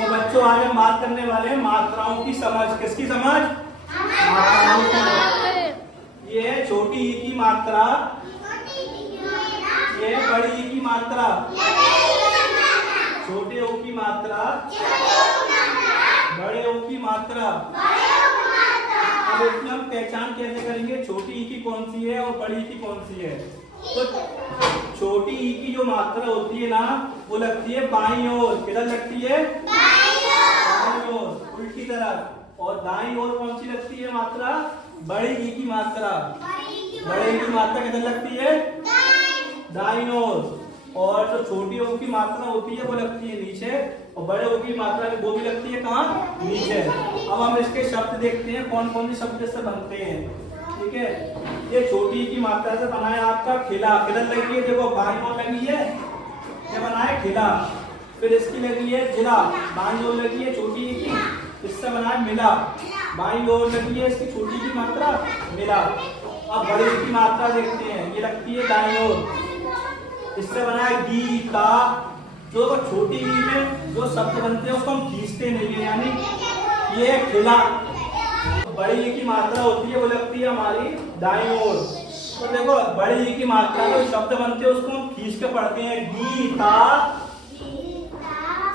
तो बच्चों आज हम बात करने वाले हैं मात्राओं की समझ। किसकी समझ? मात्राओं की। ये है छोटी ई की मात्रा, ये है बड़ी ई की मात्रा, छोटे ओ की मात्रा, बड़े ओ की मात्रा। अब इसमें हम पहचान कैसे करेंगे छोटी ई की कौन सी है और बड़ी ई की कौन सी है? तो छोटी ई की जो मात्रा होती है ना, वो लगती है बाईं ओर। किधर लगती है? बाईं ओर, उल्टी तरफ। और दाईं ओर कौन सी लगती है मात्रा? बड़ी ई की मात्रा। बड़ी ई की मात्रा किधर लगती है? दाईं ओर। और जो छोटी ओ की मात्रा होती है वो लगती है नीचे, और बड़े ओ की मात्रा वो भी लगती है कहाँ? नीचे। अब हम इसके शब्द देखते हैं कौन कौन से शब्द इससे बनते हैं। ठीक है, ये छोटी की मात्रा से बना है आपका खिला। किधर लगी है? देखो बाईं ओर लगी है, ये बना है खिला। फिर इसकी लगी है जिला, बाईं ओर लगी है छोटी की, इससे बना है मिला। बाईं ओर लगी है इसकी छोटी की मात्रा, मिला। अब बड़ी की मात्रा देखते हैं, ये लगती है दाईं ओर, इससे बना है गीता। जो छोटी ई में जो शब्द बनते हैं उसको हम खींचते नहीं है, यानी ये खिला। बड़ी ई की मात्रा होती है वो लगती है हमारी दाईं ओर। तो देखो बड़ी ई की मात्रा जो शब्द बनते हैं उसको हम खींच के पढ़ते हैं। गीता,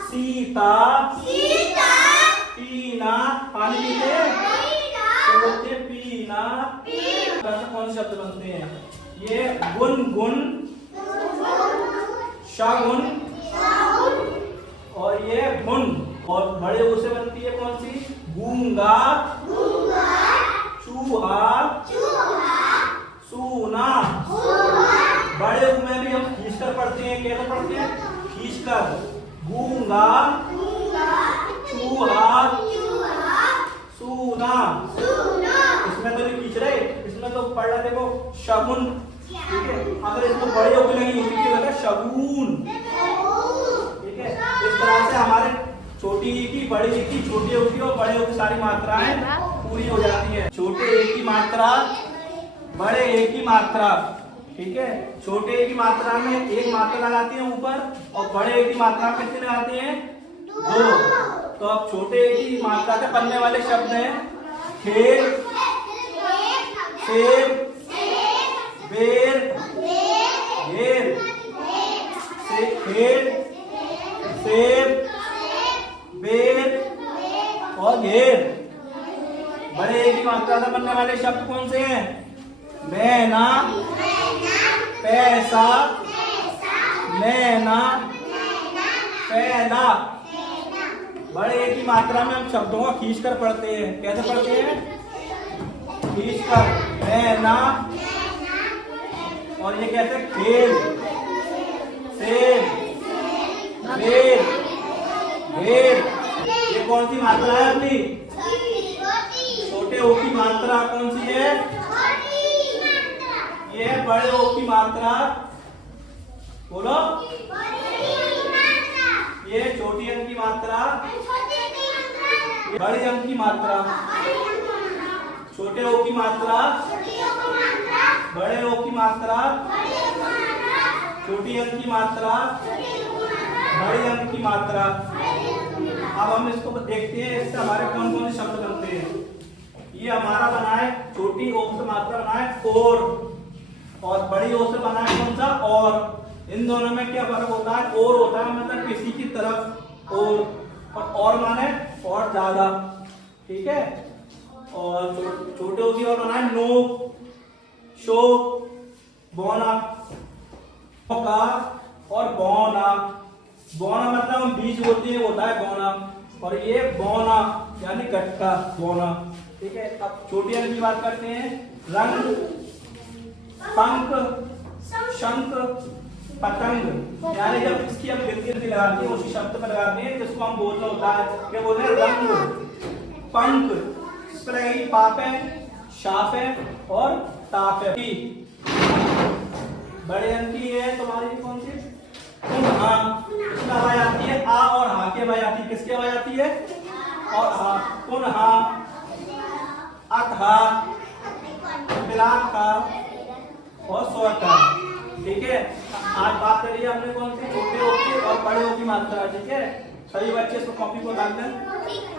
सीता, पीना, पानी पीते हैं तो बोलते हैं पीना। कौन से शब्द बनते हैं? ये गुनगुन, शगुन, और ये गुन। और बड़े ओ से बनती है कौन सी? गूंगा, चूहा, सूना। बड़े ओ में भी हम खींच कर पढ़ते हैं। कैसे पढ़ते हैं? खींच कर। गूंगा, चूहा, सूना। इसमें तो नहीं खींच रहे, इसमें तो पढ़ रहा देखो शगुन। ठीक है, अगर इसको बड़े ओ की लगी होती है तो शगुन। ठीक है, इस तरह से हमारे छोटी ई की, बड़ी ई की, छोटी ओ की और बड़े ओ की सारी मात्राएं पूरी हो जाती है। छोटे ए की मात्रा, बड़े ए की मात्रा। ठीक है, छोटे ए की मात्रा में एक मात्रा लगाते हैं ऊपर, और बड़े ए की मात्रा में कितने लगाते हैं? 2। तो अब छोटे ए की मात्रा से बनने वाले शब्द हैं खेल, सेब, बेर, घेर। खेल, सेब, बेर और घेर। बड़े ए की मात्रा से बनने वाले शब्द कौन से हैं? मैना, पैसा, नैना, पैदा। बड़े ए की मात्रा में हम शब्दों को खींच कर पढ़ते हैं। कैसे पढ़ते हैं? खींच कर। मैना, और ये कहते हैं खेल, सेब, बेर, घेर। ये कौन सी मात्रा है अपनी? छोटे ओ की मात्रा। कौन सी है? ये है बड़े ओ की मात्रा। बोलो। ये छोटी अंक की मात्रा, बड़ी अंक की मात्रा। छोटे ओ की मात्रा, बड़े ओ की मात्रा, छोटी अंक की मात्रा, बड़ी अंक की मात्रा। अब हम इसको देखते हैं, इससे हमारे कौन कौन से शब्द बनते हैं। ये हमारा बना है छोटी ओ से मात्रा बना है और बड़ी ओ से बना है कौन सा? और। इन दोनों में क्या फर्क होता है? और होता है मतलब किसी की तरफ और माने और ज्यादा। ठीक है, और छोटे ओ की और बना है नो, शो, बोना, का और बोना। बोना मतलब हम बीज बोलते हैं, होता है बोना। और ये बोना यानी गट्टा, बोना। ठीक है, अब छोटी अंक की बात करते हैं। रंग, पंख, शंख, पतंग। यानी जब इसकी हम गिनती लगाते हैं उसी शब्द पर लगाते हैं जिसको हम बोलना होता है। क्या बोलते हैं? रंग, पंख। इस पर लगेगी पाप है, शाप है और ताप है। बड़े अंक की है तुम्हारी कौन सी? इसमें आवाज आती है आ और हा की आवाज आती है। किसकी आवाज आती है? और हा। पुनहा, अतहा, बिलाका और स्वरका। ठीक है, आज बात करिए हमने कौन सी? छोटे ओ की और बड़े ओ की मात्रा। ठीक है, सभी बच्चे इसको कॉपी को डाल दें।